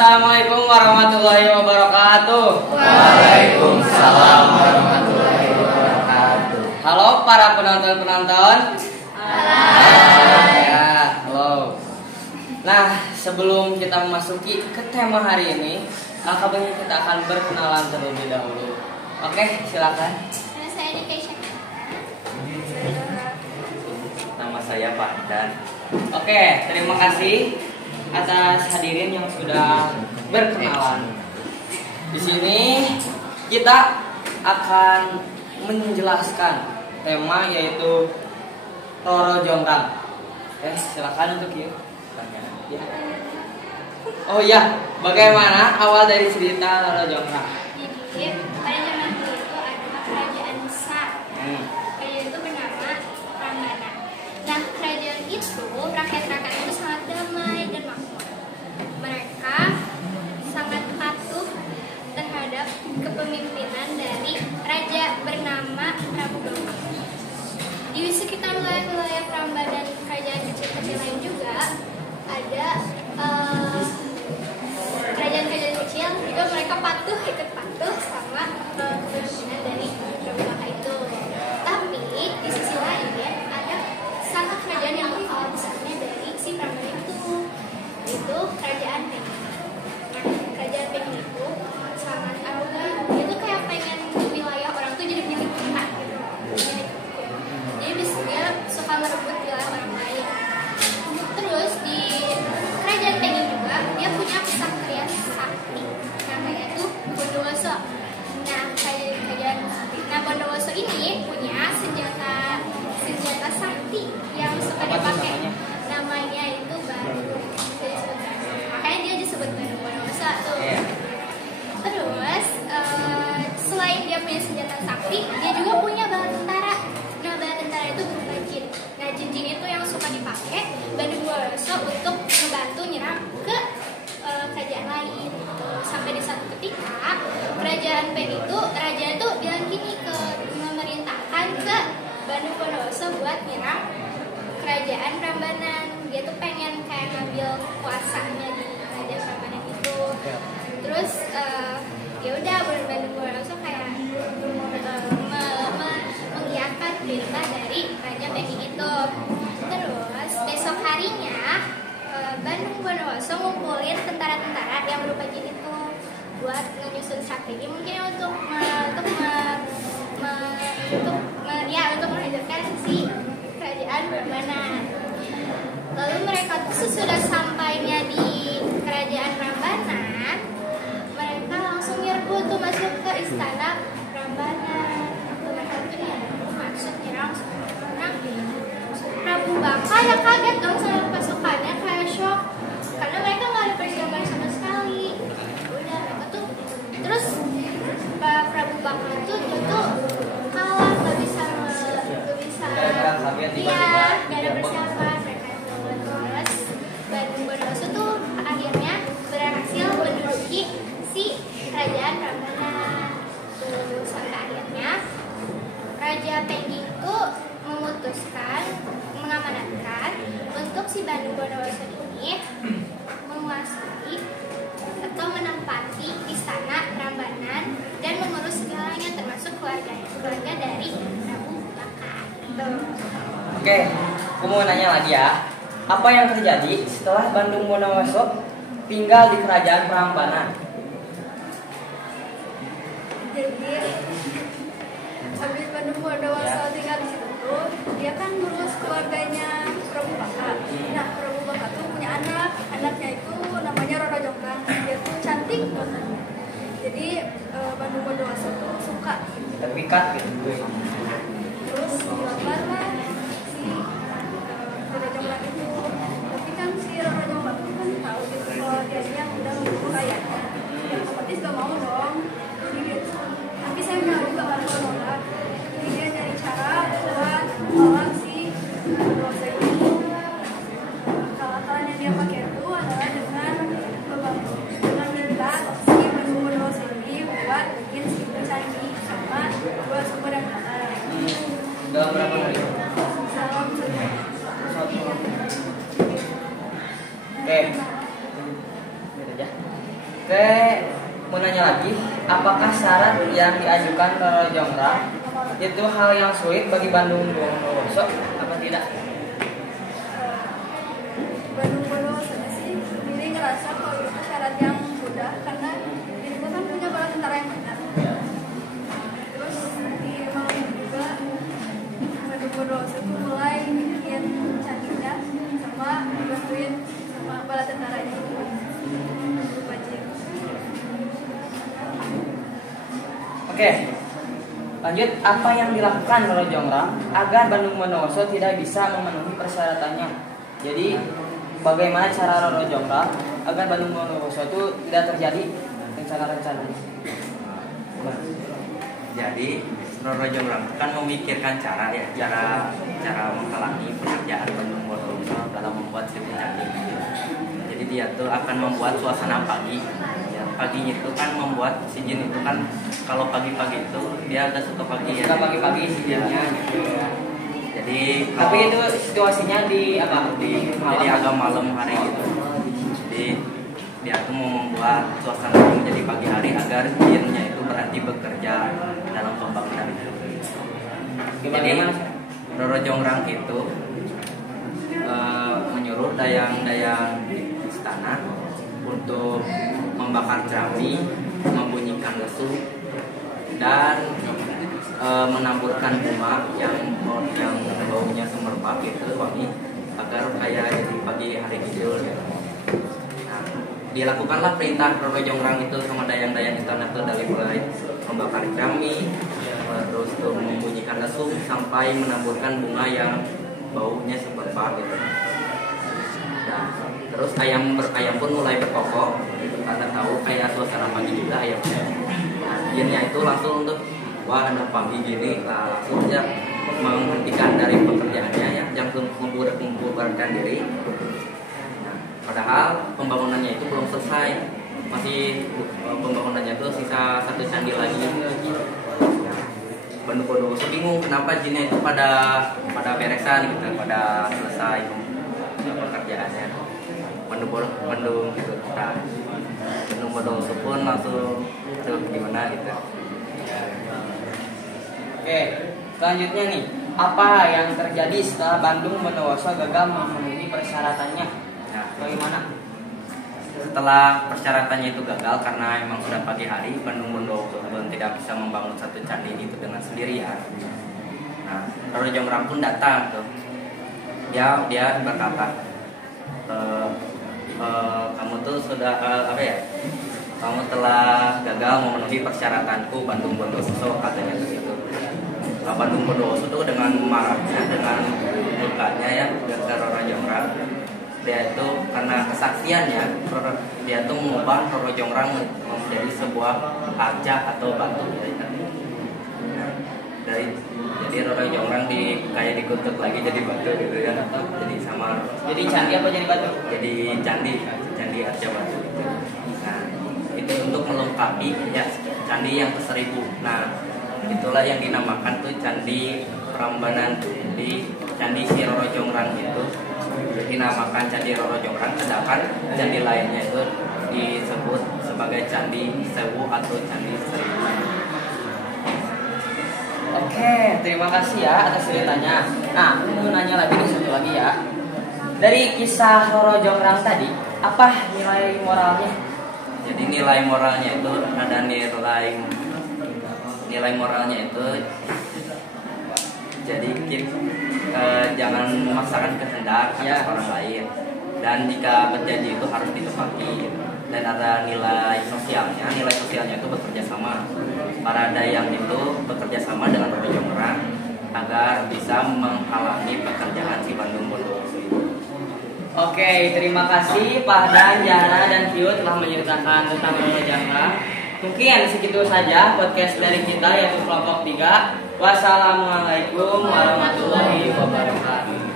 Assalamualaikum warahmatullahi wabarakatuh. Waalaikumsalam warahmatullahi wabarakatuh. Halo para penonton-penonton. Ya, halo. Nah, sebelum kita memasuki ke tema hari ini, kabarnya kita akan berkenalan terlebih dahulu. Oke, silakan. Nama saya Education. Nama saya Pak Dan. Oke, terima kasih atas hadirin yang sudah berkenalan. Di sini kita akan menjelaskan tema yaitu Roro Jonggrang. Silakan untuk yuk. Ya. Oh ya, bagaimana awal dari cerita Roro Jonggrang? Jadi pada zaman dulu itu ada kerajaan besar. Kerajaan itu bernama Prambanan. Nah, kerajaan itu rakyat-rakyat itu sangat damai dan makmur. Mereka sangat patuh terhadap kepemimpinan dari raja bernama Prabu Bangka. Di sekitar wilayah Prambanan kerajaan kecil-kecil lain juga ada kerajaan-kerajaan kecil juga mereka ikut patuh sama kepemimpinan dari Prabu Bangka itu. Tapi di sisi lain ada satu kerajaan yang lebih besarnya dari si Prambanan itu kerajaan Penging. Nah, kerajaan Penging itu sangat arogan. Dia tuh kayak pengen wilayah orang tuh jadi milik kita gitu. Jadi dia suka merebut wilayah orang lain. Terus di kerajaan Penging juga dia punya kesatria sakti namanya itu Bondowoso. Nah, Bondowoso ini punya senjata sakti yang suka dipakai. Namanya itu Bandung. Makanya dia disebut Bandung Bondowoso tuh. Terus selain dia punya senjata sakti, dia juga punya bala tentara. Nah, bala tentara itu berupa jin. Nah, jin itu yang suka dipakai Bandung Bondowoso untuk membantu nyerang ke kerajaan lain. Sampai di satu ketika kerajaan Penging itu raja itu bilang gini ke memerintahkan ke Bandung Bondowoso buat nyerang kerajaan Prambanan. Dia tuh pengen kayak ngambil kuasanya di kerajaan Prambanan itu. Terus ya udah Bandung Bondowoso kayak mengiyakan perintah dari raja Penging itu. Terus besok harinya Bandung Bondowoso ngumpulin tentara-tentara yang berupa jin itu buat menyusun strategi mungkin untuk menghancurkan si kerajaan Prambanan. Lalu mereka sesudah sampainya di kerajaan Prambanan, mereka langsung nyerbu tuh masuk ke istana Prambanan. Mereka tuh masuk nyerang Prabu Bangka ya kaget dong sama pasukannya, kayak shock karena mereka nggak ada persiapan sama sekali. Udah mereka tuh terus Prabu Bangka tuh kalah, nggak bisa nggak ada persiapan. Terus Bandung Bondowoso tuh akhirnya berhasil menduduki si kerajaan Prambanan. Sampai akhirnya Raja Penging itu memutuskan mengamanatkan untuk si Bandung Bondowoso ini menguasai atau menempati istana Prambanan dan mengurus segalanya termasuk keluarga dari Prabu Bangka. Oke, aku mau nanya lagi ya. Apa yang terjadi setelah Bandung Bondowoso tinggal di kerajaan Prambanan? Jadi habis Bandung Bondowoso tinggal di situ, dia kan ngurus keluarganya Prabu Bangka. Nah, Prabu Bangka tuh punya anaknya itu namanya Roro Jonggrang. Dia tuh cantik banget. Jadi Bandung Bondowoso tuh suka. Terpikat gitu. Terus dilamar lah si Roro Jonggrang itu. Tapi kan si Roro Jonggrang itu kan tahu gitu kalau dia yang udah membunuh kayaknya. Ya otomatis gak mau dong. Jadi dia tuh, tapi saya juga gak mau nolak. Jadi dia cari cara buat nolak si Bondowoso ini. Akal-akalan yang dia pakai itu adalah dengan minta si Bandung Bondowoso ini buat bikin si candi sama dua sumber yang ada. Oke, mau nanya lagi, apakah syarat yang diajukan Roro Jonggrang itu hal yang sulit bagi Bandung Bondowoso apa tidak? Bandung Bondowoso sih ini ngerasa kalau itu syarat yang mudah karena dirimu kan punya bala tentara yang benar. Terus di malam juga Bandung Bondowoso itu mulai bikin candinya sama dibantuin sama bala tentaranya itu bajing. Oke, lanjut, apa yang dilakukan Roro Jonggrang agar Bandung Bondowoso tidak bisa memenuhi persyaratannya? Jadi bagaimana cara Roro Jonggrang agar Bandung Bondowoso itu tidak terjadi rencana-rencana? Jadi Roro Jonggrang kan memikirkan cara menghalangi pekerjaan Bandung Bondowoso dalam membuat Sri Candi. Jadi dia tuh akan membuat suasana pagi. Ya, paginya itu kan membuat si jin itu kan kalau pagi-pagi itu dia agak suka pagi ya. Suka pagi-pagi si jinnya gitu ya. Jadi Tapi itu situasinya di apa? Di malam. jadi agak malam hari gitu. Jadi dia tuh mau membuat suasana menjadi pagi hari agar jinnya itu berhenti bekerja dalam pembangunan itu. Jadi Gimana? Roro Jonggrang itu menyuruh dayang-dayang istana untuk membakar jerami, membunyikan lesung, dan menaburkan bunga yang baunya semerbak itu wangi agar kayak di pagi hari gitu. Nah, dilakukanlah perintah Roro Jonggrang itu sama dayang-dayang istana itu dari mulai membakar jerami, terus tuh membunyikan lesung sampai menaburkan bunga yang baunya semerbak gitu. Nah, terus ayam pun mulai berkokok karena tahu kayak suasana pagi juga ayamnya. Nah, jinnya itu langsung untuk wah ada pagi gini, langsung dia menghentikan dari pekerjaannya ya, langsung membubarkan diri. Nah, padahal pembangunannya itu belum selesai, masih pembangunannya itu sisa 1 candi lagi. Nah, Bandung Bondowoso bingung kenapa jinnya itu pada beresan gitu, pada selesai pekerjaannya. Bandung gitu. Nah, Bandung Bondowoso pun langsung tuh gimana gitu. Oke, selanjutnya nih, apa yang terjadi setelah Bandung Bondowoso gagal memenuhi persyaratannya? Nah, Bagaimana? setelah persyaratannya itu gagal karena emang sudah pagi hari, Bandung Bondowoso pun tidak bisa membangun 1 candi itu dengan sendirian. Nah, Roro Jonggrang pun datang tuh. Dia berkata, kamu tuh sudah kamu telah gagal memenuhi persyaratanku Bandung Bondowoso, katanya begitu. Nah, Bandung Bondowoso tuh dengan marahnya, dengan murkanya ya ke Roro Jonggrang, dia itu karena kesaksiannya dia tuh mengubah Roro Jonggrang menjadi sebuah arca atau batu ya. Jadi Roro Jonggrang kayak dikutuk lagi jadi batu gitu ya, jadi sama Jadi candi apa jadi batu? jadi candi arca batu gitu. Nah, itu untuk melengkapi ya candi yang ke-1000. Nah, itulah yang dinamakan tuh Candi Prambanan. Di Candi si Roro Jonggrang itu dinamakan Candi Roro Jonggrang, sedangkan candi lainnya itu disebut sebagai Candi Sewu atau Candi 1000. Oke, terima kasih ya atas ceritanya. Nah, aku mau nanya lagi nih, satu lagi ya. Dari kisah Roro Jonggrang tadi, apa nilai moralnya? Jadi nilai moralnya itu ada nilai moralnya itu jadi jangan memaksakan kehendak atas orang lain, dan jika berjanji itu harus ditepati. Dan ada nilai sosialnya itu bekerja sama. Para dayang itu bekerja sama dengan Roro Jonggrang agar bisa menghalangi pekerjaan si Bandung Bondowoso. Oke, terima kasih Pak Dan, Jana, dan Vio telah menceritakan tentang Roro Jonggrang. Mungkin segitu saja podcast dari kita, yaitu kelompok 3. Wassalamualaikum warahmatullahi wabarakatuh.